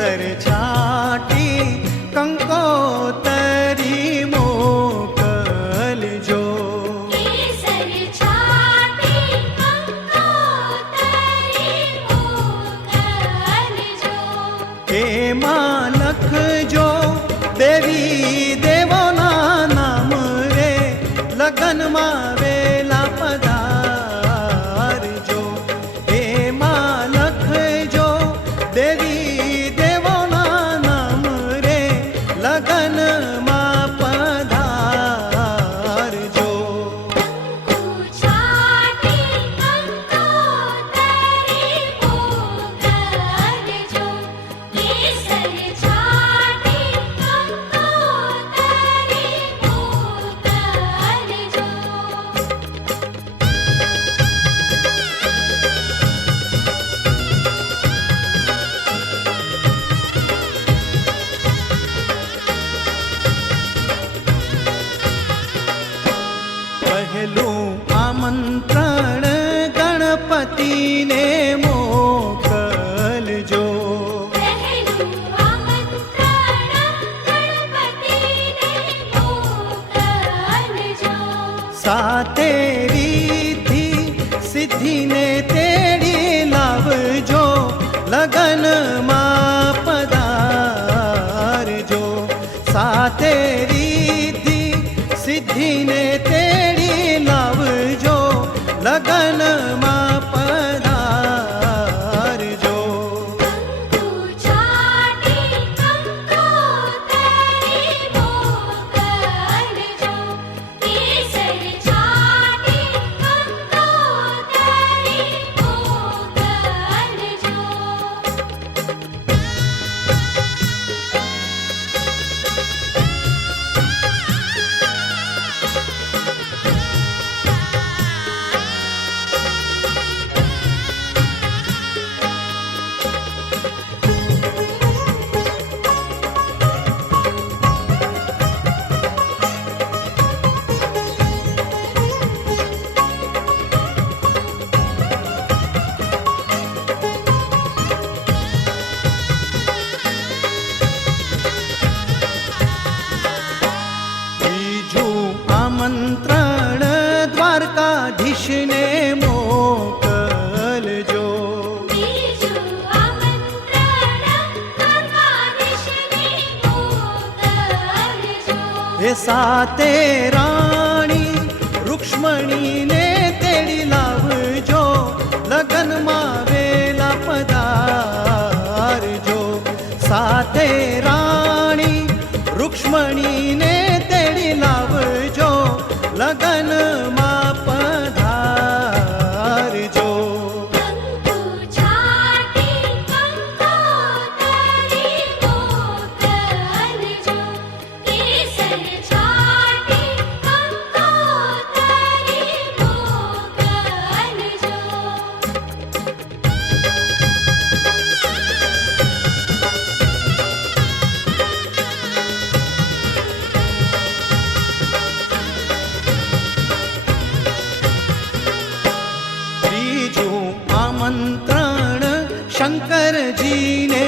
કેસર છાટી કંકોતરી મોકલજો. કેસર છાટી કંકોતરી મોકલજો. એમાં લખજો દેવી દેવોના નામ રે, લગનમાં વેલા પધારજો. એમાં લખજો દેવી દેવોના નામ રે, લગનમાં પધારજો. કંકુ છાટી કંકોતરી મોકલજો. કેસર છાટી કંકોતરી મોકલજો. પહેલું આમંત્રણ ગણપતિને મોકલજો. પહેલું આમંત્રણ ગણપતિને મોકલજો. સાથે રીતિ સિદ્ધિને તેડી લાવજો, લગનમાં પધારજો. સાથે રીતિ સિદ્ધિને તેડી લાવજો, લગનમાં પધારજો. કંકુ છાટી કંકોતરી મોકલજો. કેસર છાટી કંકોતરી મોકલજો. બીજું આમંત્રણ દ્વારકાધીશને મોકલજો. બીજું આમંત્રણ દ્વારકાધીશને મોકલજો. એ સાથે રાણી રૂક્ષ્મણીને તેડી લાવજો, લગનમાં વેલા પધારજો. સાથે રાણી રૂક્ષ્મણીને તેડી લાવજો, લગનમાં પધારજો. કંકુ છાટી કંકોતરી મોકલજો. કેસર છાટી કંકોતરી મોકલજો. ત્રીજું આમંત્રણ શંકરજીને